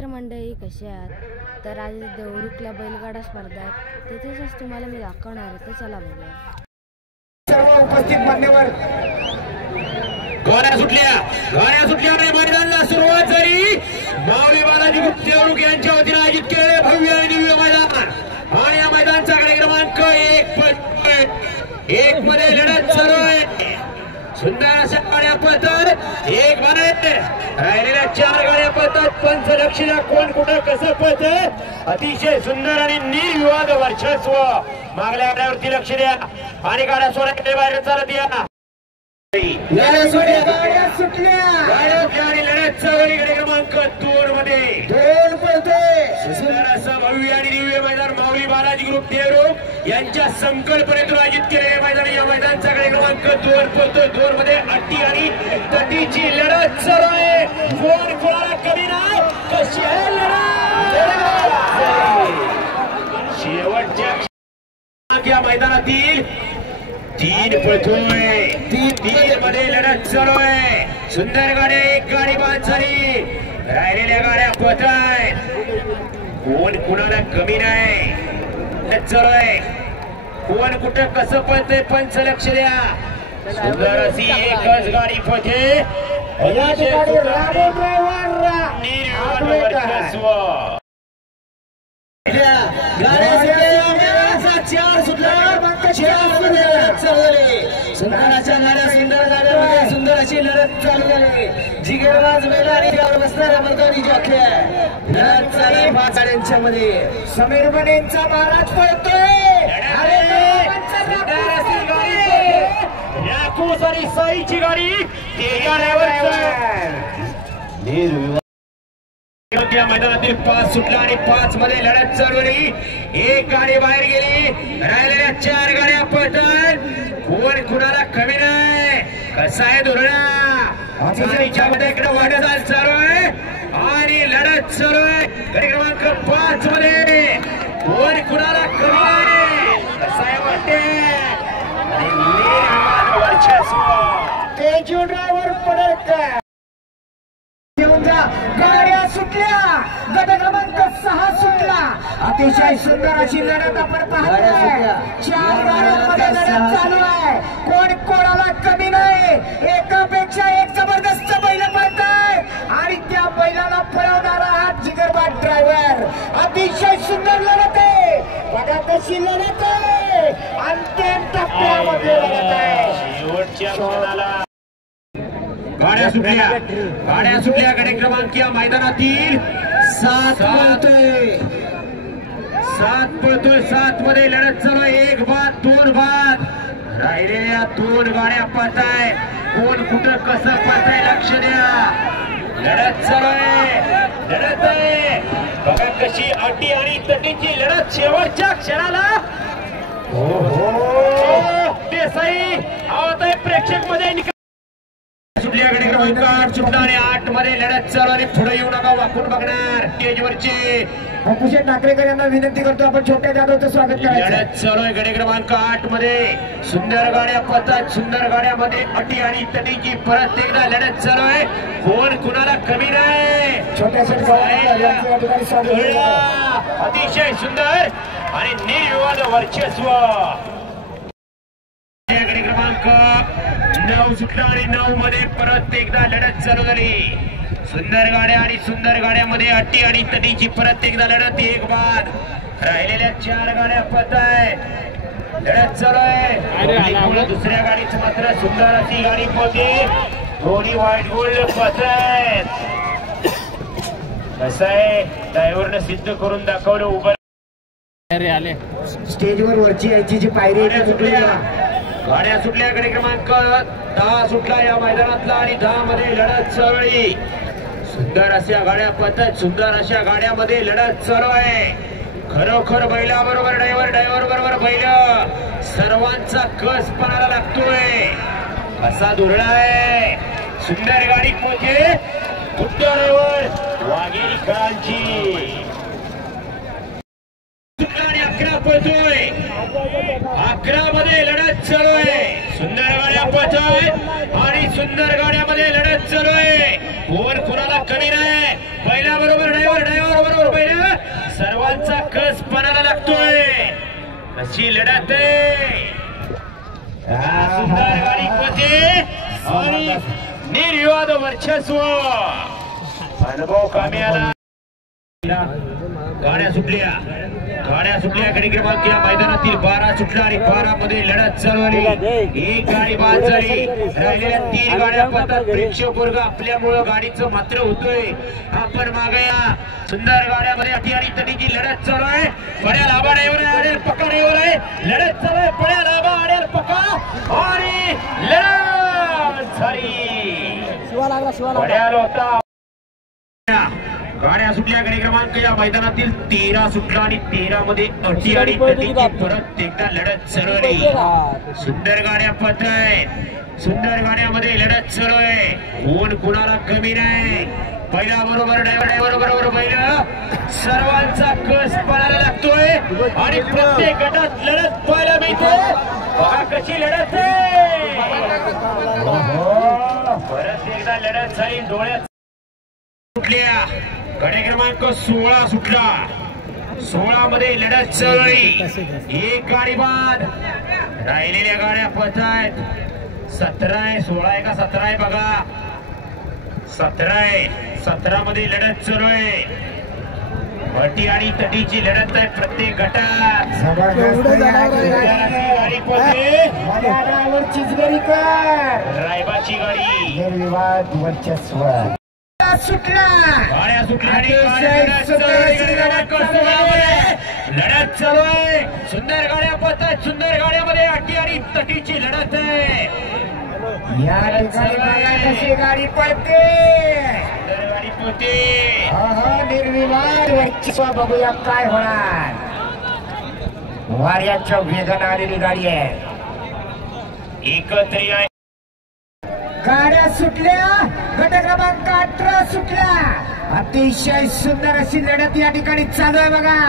मित्रमंडळी कसे आहात? तर आज देवरुखला बैलगाडा स्पर्धा आहे, तिथेच तुम्हाला मी दाखवणार आहे, तर चला बघूया. सर्व उपस्थित मान्यवर गाड्या सुटल्या आणि मैदानाला सुरुवात झाली. माऊली बालाजी ग्रुप देवरुख यांच्या वतीने आयोजित केलेले भव्य आणि दिव्य मैदान आणि या मैदानाचा क्रमांक 1 मध्ये लढत चालू आहे. सुंदर अशा गाड्या पळतात, एक मध्ये राहिलेल्या 4 गाड्या पळतात. पंच लक्ष द्या कोण कुठं कसं पळतंय. अतिशय सुंदर आणि निर्विवाद वर्चस्व. मागल्या गाड्यावरती लक्ष द्या आणि गाड्या सोडायला बाहेर चालत या. गाड्या सुटल्या आणि लढत चालू क्रमांक 2 मध्ये 2 पळतोय. सुंदर असं भव्य आणि दिव्य मैदान माऊली बालाजी ग्रुप देवरुख यांच्या संकल्पनेतून आयोजित केलेले मैदान. या मैदानाचा क्रमांक 2 पळतोय. 2 मध्ये अटी आणि तटीची लढत चालू आहे. कोण कोणाला कमी नाही. कशी आहे लढत. शेवटच्या या मैदानातील 3 पळतोय. 3 मध्ये लढत चालू आहे. सुंदर गाड्या, एक गाडी बाद झाली. राहिलेल्या गाड्या पळतायत. कोण कुणाला कमी नाही. चालू आहे. कोण कुठं कसं पळतंय पंच लक्ष द्या. सुंदर अशी एकच गाडी पळते. सुंदराच्या गाड्या सुंदर गाड्या सुंदर अशी लढत चालू झाली. जिगरबाज मैदानी बसणाऱ्या मैदानी जॉकी लढत चालू 5 गाड्यांच्या मध्ये. समीर बनेंचा महाराज पळतोय. याकूस आणि साईची गाडी मैदानातील 5 सुटला आणि 5 मध्ये लढत चालू झाली. एक गाडी बाहेर गेली. राहिलेल्या 4 गाड्या पळतात. कोण कुणाला कमी नाही. कसा आहे धोरणा इकडे वाटचाल चालू आहे आणि लढत चालू आहे. क्रमांक 5 मध्ये कोण कुणाला कमी नाही. कसा आहे वाटते तेजूरावर पडत गाड्या सुटल्या. गट क्रमांक 6 सुटला. अतिशय सुंदर अशी लढत आपण पाहतोय. 4 गाड्यांमध्ये लढत चालू आहे. कोण कोणाला कमी नाही. एकापेक्षा एक जबरदस्त बैल पळताय आणि त्या बैलाला पळवणारा हा जिगरबाज ड्रायव्हर. अतिशय सुंदर लढत आहे. बघा कशी लढत आहे. अंतिम टप्प्यामध्ये लढत आहे. शेवटच्या क्षणाला गाड्या सुटल्या. गडे क्रमांक या मैदानातील 7 पळतोय. 7 मध्ये लढत चालू आहे. 1 बाद 2 बाद. राहिलेल्या 2 गाड्या पळताय. कोण कुठं कसं पळताय लक्ष द्या. लढत चालू आहे. लढत आहे. बघा कशी अटी आणि तटीची लढत शेवटच्या क्षणाला. देसाई आवत आहे प्रेक्षक मध्ये. सुटल्याकडे क्रमांक 8 सुटला आणि 8 मध्ये लढत चालू आणि पुढे येऊ नका. वाकून बघणार स्टेजवरचे भूषण नाकरेकर यांना विनंती करतो आपण छोट्या जाधवचं स्वागत करायचं. लढत चालू आहे. गडे क्रमांक 8 मध्ये सुंदर गाड्या पळतात. सुंदर गाड्यामध्ये अटी आणि तटीची परत एकदा लढत चालू आहे. कोण कुणाला कमी नाही. अतिशय सुंदर आणि निर्विवाद वर्चस्व. गडे क्रमांक 9 सुटला आणि 9 मध्ये परत एकदा लढत चालू झाली. सुंदर गाड्या आणि सुंदर गाड्यामध्ये अटी आणि तटीची परत एकदा लढत. 1 बाद. राहिलेल्या 4 गाड्या पळताय. लढत चालू आहे. दुसऱ्या गाडीच मात्र सुंदर अशी गाडी पळते. थोडी व्हाईट गोल्ड पळताय. कसं आहे ड्रायव्हरने सिद्ध करून दाखवलं. उभं आले स्टेजवर वरची यायची जी पायरी गाड्या सुटल्याकडे क्रमांक 10 सुटला या मैदानातला आणि 10 मध्ये लढत चालू. सुंदर अशा गाड्या पळतात. सुंदर अशा गाड्यामध्ये लढत चालू आहे. खरोखर बैलाबरोबर ड्रायव्हर बरोबर बैल सर्वांचा कस पणाला लागतोय. असा धुरळा आहे. सुंदर गाडी पोहोचे. उत्तर ड्रायव्हर वाघेरी काळांची 11 पळतोय. 11 मध्ये लढत चालू आहे. सुंदर गाड्या पळतात आणि सुंदर गाड्यामध्ये लढत चालू आहे. कोण कुणाला कमी नाही. पहिल्या बरोबर ड्रायव्हर अशी लढत आहे. सुंदर गाडी पळते आणि निर्विवाद वर्चस्व. अनुभव कामी आला. गाड्या सुटल्या गाडी क्रमांक या मैदानातील 12 सुटल्या आणि 12 मध्ये लढत चालवली. एक गाडी बाद झाली. राहिलेल्या 3 गाड्या पडतात. प्रेक्षक वर्ग आपल्यामुळं गाडीचं मात्र होतोय. आपण मागया सुंदर गाड्यामध्ये अटी आणि तटीची लढत चालू आहे. पड्या लाभा ड्रायव्हर आडेल पक्का ड्रायव्हर आहे. लढत चालू आहे. पड्या लाभा आडेल पक्का आणि लढत झाली. पड्याला होता. गाड्या सुटल्या. गाडी क्रमांक या मैदानातील 13 सुटला आणि 13 मध्ये अटी आणि तटीची परत एकदा लढत चालवली. सुंदर गाड्या पळत आहेत. सुंदर गाड्यामध्ये लढत चालू आहे. कोण कुणाला कमी नाही. पहिला बरोबर ड्रायव्हर बरोबर पहिलं. सर्वांचा कस पळायला लागतोय आणि प्रत्येक गटात लढत पाहायला मिळते. बघा कशी लढत आहे. परत एकदा लढत झाली. डोळ्यात सुटल्या. गाडी क्रमांक 16 सुटला. 16 मध्ये लढत चालली. एक गाडी बाद. राहिलेल्या गाड्या पळतायत. 17 आहे. 16 आहे का 17 आहे बघा. 17 आहे. 17 मध्ये लढत चालू आहे. अटी आणि तटीची लढत आहे प्रत्येक गटात. गाडी पळते. रायबाची गाडी वर्चस्व सुटला. गाड्या सुटल्या आणि लढत चालू आहे. सुंदर गाड्या पळतात. सुंदर गाड्यामध्ये अटी आणि तटीची लढत आहे. या ठिकाणी कशी गाडी पळते. सुंदर गाडी पळते. निर्विवाद वर्चस्व. बघूया काय होणार. वाऱ्याच्या वेगाने आलेली गाडी आहे. एकत्र आहे. गाड्या सुटल्या. गट क्रमांक 18 सुटल्या. अतिशय सुंदर अशी लढत या ठिकाणी चालू आहे बघा.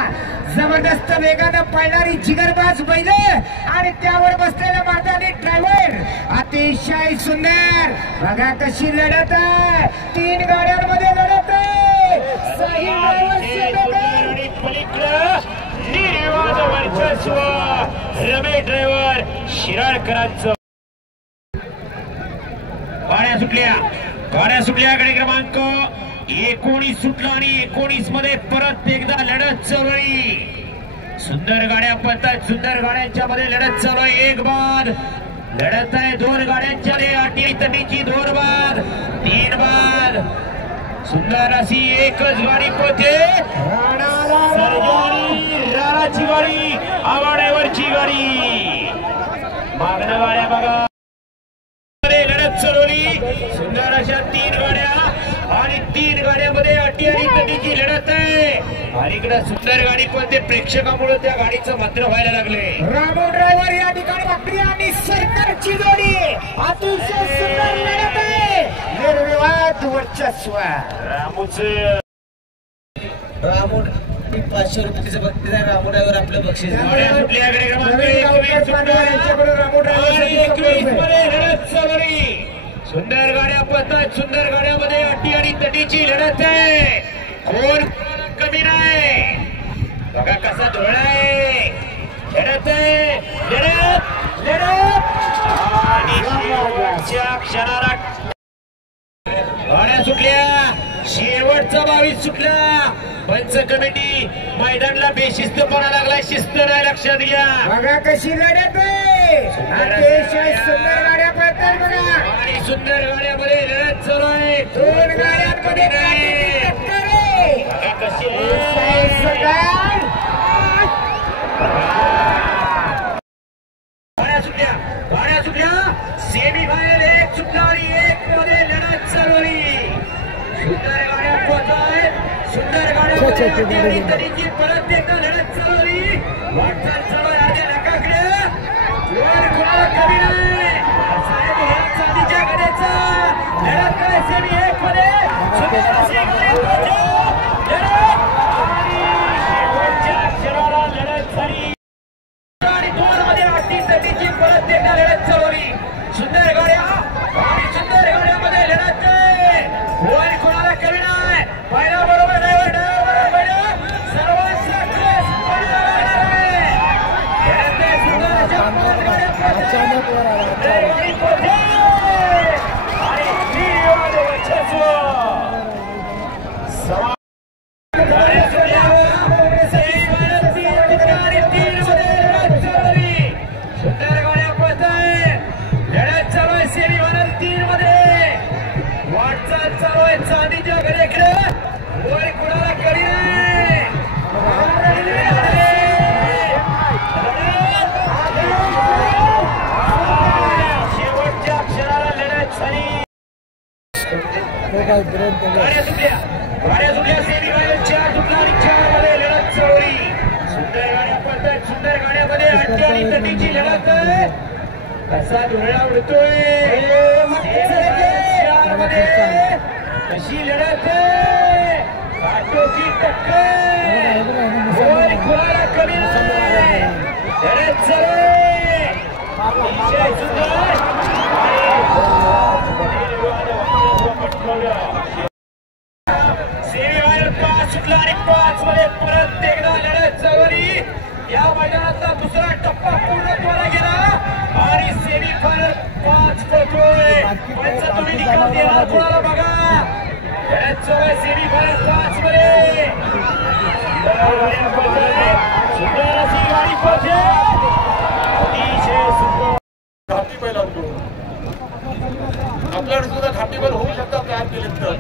जबरदस्त वेगानं पळणारी जिगरबाज बैल आणि त्यावर बसलेला मार्गाने ड्रायव्हर. अतिशय सुंदर. बघा कशी लढत आहे. 3 गाड्यांमध्ये लढत आहे. निर्विवाद वर्चस्व रमेश ड्रायव्हर शिराळकरांचं. गाड्या सुटल्या. गाडी क्रमांक 19 सुटला आणि 19 मध्ये परत एकदा लढत चालू. सुंदर गाड्या पळतात. सुंदर गाड्यांच्या मध्ये लढत चालू आहे. एक बाद लढत आहे. 2 गाड्यांच्या अटी तटीची 2 बाद 3 बाद. सुंदर अशी एकच गाडी पळते. राणाची गाडी आवाड्यावरची गाडी. मागण्या गाड्या बघा लढत चालवली. सुंदर अशा 3 गाड्या आणि 3 गाड्यामध्ये अटी आणि तटीची लढत आहे. आणि इकडे सुंदर गाडी पळते. प्रेक्षकामुळे त्या गाडीचं मात्र व्हायला लागले. रामू ड्रायव्हर या ठिकाणी बकरी आणि सरकारची जोडी. अतिशय सुंदर लढत आहे. निर्विवाद वर्चस्व. रामू 500 रुपयाचं बक्षीस आहे. रामू ड्रायव्हर आपलं बक्षीस. गाड्या सुटल्या. गाडी क्रमांक 21 सुंदर गाड्या पळतात. सुंदर गाड्यामध्ये अटी आणि तटीची लढत आहे. कोण कमी नाही. बघा कसा धोळा आहे. लढत आहे. लढत आणि शेवटच्या क्षणाला गाड्या सुटल्या. शेवटचा 22 सुटला. पंच कमिटी मैदानला बेशिस्तपणा लागलाय. शिस्त नाही लक्षात घ्या. बघा कशी लढत आहे. अतिशय सुंदर गाड्या पळतात बघा. आणि सुंदर गाड्यामध्ये लढत चालू आहे. 2 गाड्यांमध्ये टक्कर आहे. बघा कशी गाड्या सुटल्या. सेमी फायनल 1 सुटला आणि 1 मध्ये लढत चालवली. सुंदर गाड्या पोहोचत. सुंदर गाड्या तरीची परत एकदा लढत चालवली. वाटचाल चालू आहे. नकाकडे वर कुणाला कमी नाही. साहेब चांदीच्या गाड्याचा लढत काय सेमी 1 मध्ये सुंदर अशी गाडी पोहोचत. लढत आणि शेवटच्या क्षणाला लढत झाली. आणि 2 मध्ये अटी तटीची परत एकदा लढत चालवली. सुंदर गाड्या आणि सुंदर गाड्यामध्ये लढत आहे. वर कोणाला कमी नाही. पहिला बरोबर ड्रायव्हर सर्वांचा कसा धुरळा उडतोय कशी लढत की टक्कर कुणाला कमी नाही लढत सेमीफायनल 5 सुटला आणि 5 मध्ये परत एकदा लढत जवळी या मैदानातला दुसरा टप्पा पूर्णत्वाला गेला आणि सेमीफायनल 5 पळतोय पंच तुम्ही निकाल देणार कोणाला बघा लढत जवळ सेमीफायनल 5 मध्ये सुंदर अशी गाडी पळते अतिशय सुंदर घाटी बैल आणतो आपल्याकडे सुद्धा घाटी बैल होऊ शकतात तयार केले तर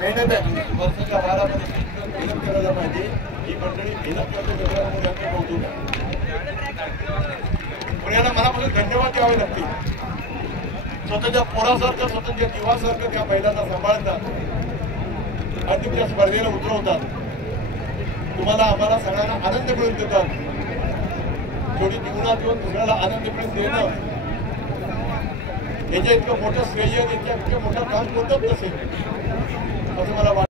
मेहनत आहे वर्षाच्या भारामध्ये मेहनत करायला पाहिजे ही मंडळी मेहनत करते कौतुक पण याला मनापासून धन्यवाद द्यावे लागतील स्वतःच्या पोरासारखं स्वतःच्या जीवासारखं त्या बैलांना सांभाळतात आणि तुमच्या स्पर्धेला उतरवतात तुम्हाला आम्हाला सगळ्यांना आनंद मिळवून देतात थोडी जीवनात येऊन दुसऱ्याला आनंद मिळवून देणं याच्या इतकं मोठं श्रेय याच्या इतकं मोठं काम कोणतंच नसेल असं मला वाटतं